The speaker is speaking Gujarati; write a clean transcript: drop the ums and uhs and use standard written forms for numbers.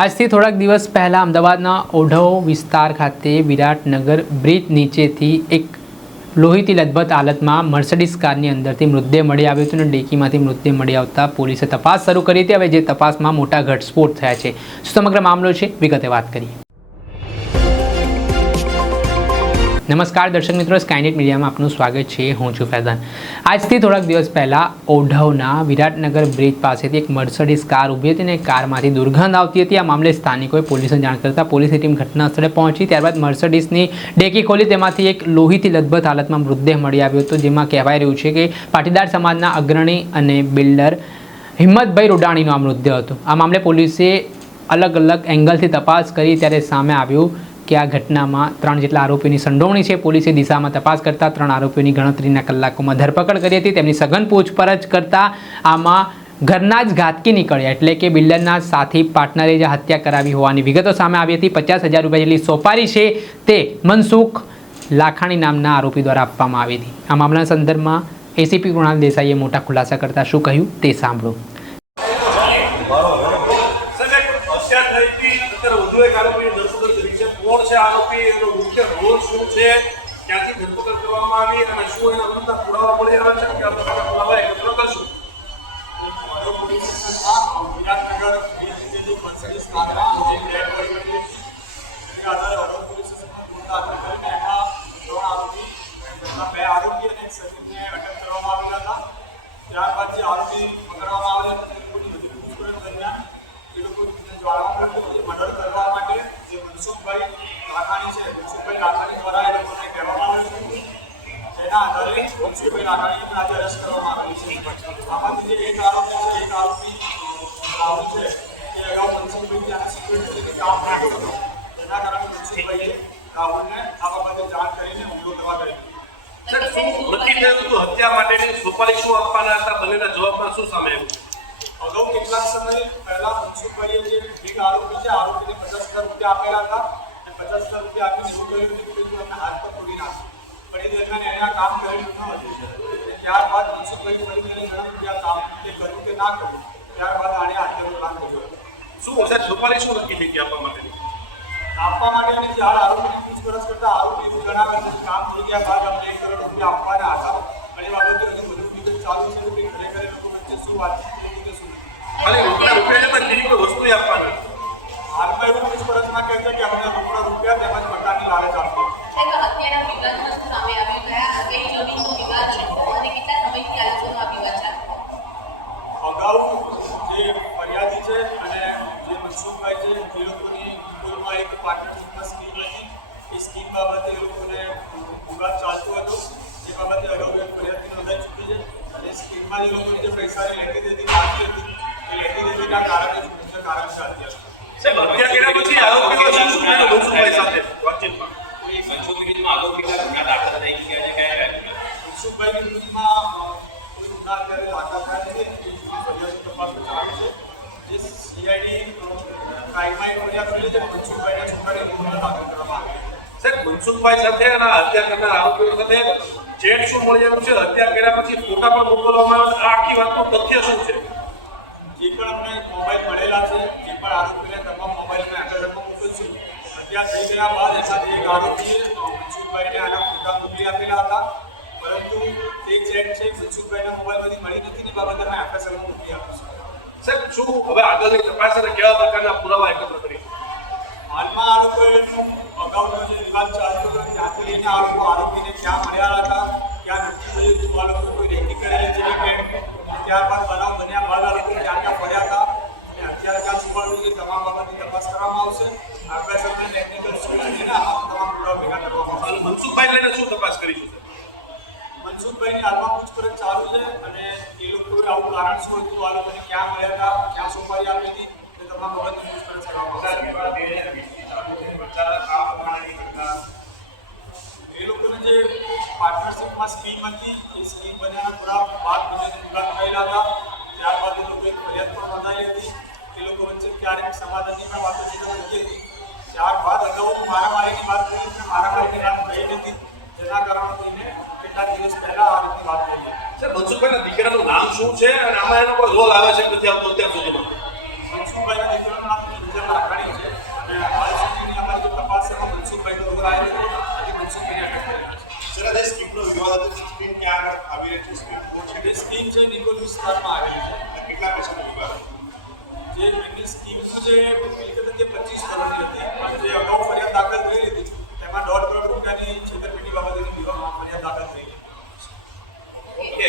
આજથી થોડાક દિવસ પહેલાં અમદાવાદના ઓઢવ વિસ્તાર ખાતે વિરાટનગર બ્રિજ નીચેથી એક લોહીથી લથબથ હાલતમાં મર્સિડીઝ કારની અંદરથી મૃતદેહ મળી આવ્યો હતો અને ડેકીમાંથી મૃતદેહ મળી આવતા પોલીસે તપાસ શરૂ કરી હતી। હવે જે તપાસમાં મોટા ઘટસ્ફોટ થયા છે। શું સમગ્ર મામલો છે, વિગતે વાત કરીએ। નમસ્કાર દર્શક મિત્રો, સ્કાયનેટ મીડિયામાં આપનું સ્વાગત છે। હું છું ફૈઝાન। આજથી થોડાક દિવસ પહેલાં ઓઢવના વિરાટનગર બ્રિજ પાસેથી એક મર્સિડીઝ કાર ઊભી હતી અને કારમાંથી દુર્ગંધ આવતી હતી। આ મામલે સ્થાનિકોએ પોલીસને જાણ કરતાં પોલીસની ટીમ ઘટના સ્થળે પહોંચી। ત્યારબાદ મર્સિડીઝની ડેકી ખોલી તેમાંથી એક લોહીથી લથબથ હાલતમાં મૃતદેહ મળી આવ્યો હતો, જેમાં કહેવાય રહ્યું છે કે પાટીદાર સમાજના અગ્રણી અને બિલ્ડર હિંમતભાઈ રૂડાણીનો આ મૃતદેહ હતો। આ મામલે પોલીસે અલગ અલગ એંગલથી તપાસ કરી ત્યારે સામે આવ્યું કે આ ઘટનામાં 3 જેટલા આરોપીઓની સંડોવણી છે। પોલીસે દિશામાં તપાસ કરતાં 3 આરોપીઓની ગણતરીના કલાકોમાં ધરપકડ કરી હતી। તેમની સઘન પૂછપરછ કરતાં આમાં ઘરના જ ઘાતકી નીકળ્યા, એટલે કે બિલ્ડરના સાથી પાર્ટનરે જે હત્યા કરાવી હોવાની વિગતો સામે આવી હતી। 50,000 રૂપિયા જેટલી સોપારી છે તે મનસુખ લાખાણી નામના આરોપી દ્વારા આપવામાં આવી હતી। આ મામલાના સંદર્ભમાં એસીપી કૃણાલ દેસાઈએ મોટા ખુલાસા કરતાં શું કહ્યું તે સાંભળો। કોણ છે આરોપી, એનો મુખ્ય રોલ શું છે, ક્યાંથી ધરપકડ કરવામાં આવી અને શું એના અનુસાર પુરાવા મળી રહ્યા છે કે આ પ્રકારના પુરાવા એકત્ર કરશું। વિરાટનગર બીજીની મર્સિડીઝ કારમાં જે ક્રેશ થઈ હતી તેના આધારે વડોદરા પોલીસ સ્ટેશનમાં ગુનો દાખલ કરીને એમાં 3 આરોપી, એમાં 2 આરોપી અને એક સચિવને અટક કરવામાં આવેલા હતા। ત્યારબાદ જે આરોપી પકડવામાં આવેલા હતા તે લોકોની બધી પૂછપરછ દરમિયાન એ લોકો જાણવા મળ્યું કે મર્ડર કરવા માટે જે મનસુખભાઈ લાખાણી છે, મનસુખભાઈ લાખાણી દ્વારા એ લોકોને કહેવામાં આવ્યું છે, જેના આધારે મનસુખભાઈ લાખાણીને આજે અરેસ્ટ કરવામાં આવેલી છે। આમાંથી જે એક આરોપી છે, એક આરોપી રાહુલ છે, એ અગાઉ મનસુખભાઈ ત્યાં સિક્યુરિટી કામ કરતો હતો, જેના કારણે મનસુખભાઈએ રાહુલને આ બાબતે જાણ કરીને હુમલો કરવા કહ્યું। નક્કી થયું હતું હત્યા માટેની સોપારી શું આપવાના હતા, બંનેના જવાબમાં શું સામે આવ્યું? અગાઉ કેટલાક સમય પહેલા મનસુખભાઈએ જે એક આરોપી છે, આરોપીને 50,000 રૂપિયા આપેલા હતા અને 50,000 રૂપિયા આપીને એવું કહ્યું હતું કે તું એમને હાથ પર તોડી નાખ, પણ એ દરમિયાન એને આ કામ કરેલું ન હતું। ત્યારબાદ મનસુખભાઈ ફરી જણાવ્યું કે આ કામ તે કર્યું કે ના કર્યું, ત્યારબાદ આણે હત્યાનું પ્લાન કર્યું। શું સાહેબ સોપારી શું નક્કી થઈ ગઈ આપવા માટે અને જે હાલ આરોપીની પૂછપરછ કરતા આરોપી એવું જણાવે છે કે કામ થઈ ગયા બાદ અમને 1 કરોડ રૂપિયા આપવાના હતા અને એ બાબતે હજુ બધું વિગત ચાલુ છે કે ખરેખર એ લોકો વચ્ચે શું વાતચીત થઈ કે શું ખાલી રોકડા રૂપિયા જતા બીજી કોઈ વસ્તુ આપવાના? હાલમાં એવું પૂછપરછમાં કહે છે કે અમને રોકડા રૂપિયા તેમજ મકાનની લાલચ આપી। હત્યાના વિવાદમાં સામે આવ્યું ગયા અત્યારની જમીનનો વિવાદ છે અને કેટલા સમયથી આ લોકોનો આ વિવાદ ચાલે? અગાઉ જે ફરિયાદી છે અને જે મનસુખભાઈ છે એ લોકોની પૂર્વમાં એક પાર્ટનરશિપમાં સ્કીમ હતી, એ સ્કીમ બાબતે એ લોકોને વિવાદ ચાલતો હતો, જે બાબતે અગાઉ એક ફરિયાદી નોંધાઈ ચૂકી છે અને સ્કીમમાં એ લોકોની જે પૈસાની લેતી દેતી બાકી હતી એ લેતી દેતીના કારણે જ મુખ્ય કારણ છે હત્યા। સાહેબ હત્યા કર્યા પછી આરોપીઓ શું કર્યું મનસુખભાઈ સાથે વાતચીતમાં? મનસુખભાઈમાં આરોપીના ગુના દાખલ થઈ ગયા છે, કયા મનસુખભાઈની વિરુદ્ધમાં કોઈ ગુના અત્યારે દાખલ થયા નથી, એ ફરિયાદની તપાસ ચાલુ છે। જે સીઆઈડી ક્રાઇમમાં એક ફરિયાદ કરી છે, મનસુખભાઈના છોકરાને ગુનો દાખલ કરવામાં આવ્યો। સાહેબ મનસુખભાઈ સાથે અને હત્યા કરનાર આરોપીઓ સાથે ચેટ શું મળી આવ્યું છે? હત્યા કર્યા પછી ફોટા પણ મોકલવામાં આવે, આ આખી વાતનું તથ્ય શું છે? જે પણ અમને મોબાઈલ મળેલા છે, જે પણ આરોપીને તમામ મોબાઈલમાં એડ્રેસમાં મોકલશું। હત્યા થઈ ગયા બાદ એમાંથી એક આરોપીએ મનસુખભાઈને આના ફોટા મોકલી આપેલા હતા, પરંતુ તે ચેટ છે મનસુખભાઈના મોબાઈલમાંથી મળી નથી ને બાબતે અમે એફએસએલમાં મોકલી આપીશું। સાહેબ શું હવે આગળની તપાસ અને કેવા પ્રકારના પુરાવા એકત્ર કરી? હાલમાં આ લોકોએ અગાઉનો જે વિવાદ ચાલતો હતો ત્યાંથી લઈને આ લોકો આરોપીને ક્યાં મળ્યા હતા, ક્યાં નક્કી થયું હતું, આ લોકો કોઈ રેકી કરેલી છે કે ત્યારબાદ બનાવ બન્યા બાદ આ લોકો ક્યાં ક્યાં પડ્યા હતા અને અત્યારે ક્યાં છુપાડ્યું છે, તમામ બાબતની તપાસ કરવામાં આવશે। એફએસએલને ટેકનિકલ સ્કૂલ લઈને આ તમામ પુરાવા ભેગા કરવામાં આવશે। મનસુખભાઈ લઈને શું તપાસ કરીશું? મનસુખભાઈની હાલમાં પૂછપરછ ચાલુ છે અને એ લોકોએ આવું કારણ શું હતું, આ લોકોને ક્યાં મળ્યા હતા, ક્યાં સોપારી આપી હતી, તે તમામ બાબતની પૂછપરછ કરવામાં આવશે। એ લોકોને જે પાર્ટનરશિપમાં સ્કીમ હતી એ સ્કીમ બન્યાના થોડા બાદ બંને વિવાદ થયેલા હતા, ત્યારબાદ એ લોકો એક ફરિયાદ પણ નોંધાઈ હતી, એ લોકો વચ્ચે ક્યારેક સમાધાનની પણ વાતો થઈ હતી। ત્યારબાદ અગાઉ મારામારીની વાત કરી હતી, મારામારીની વાત થઈ નથી, જેના કારણે કેટલાક દિવસ પહેલા આ રીતની વાત થઈ હતી। સર મનસુખભાઈના દીકરાનું નામ શું છે અને આમાં એનો કોઈ રોલ આવે છે કે નથી આવતો અત્યાર સુધીમાં? મનસુખભાઈના દીકરાનું નામ છે નિકોલ વિસ્તારમાં આવેલી છે. કેટલા પૈસાનો વિવાદ? જે એમની સ્કીમનું જે મિલકત હતી 25 કરોડની હતી, પણ જે અગાઉ ફરિયાદ દાખલ થઈ હતી તેમાં 1.5 કરોડ રૂપિયાની છેતરપિંડી બાબતેની ફરિયાદ દાખલ થઈ હતી. ઓકે,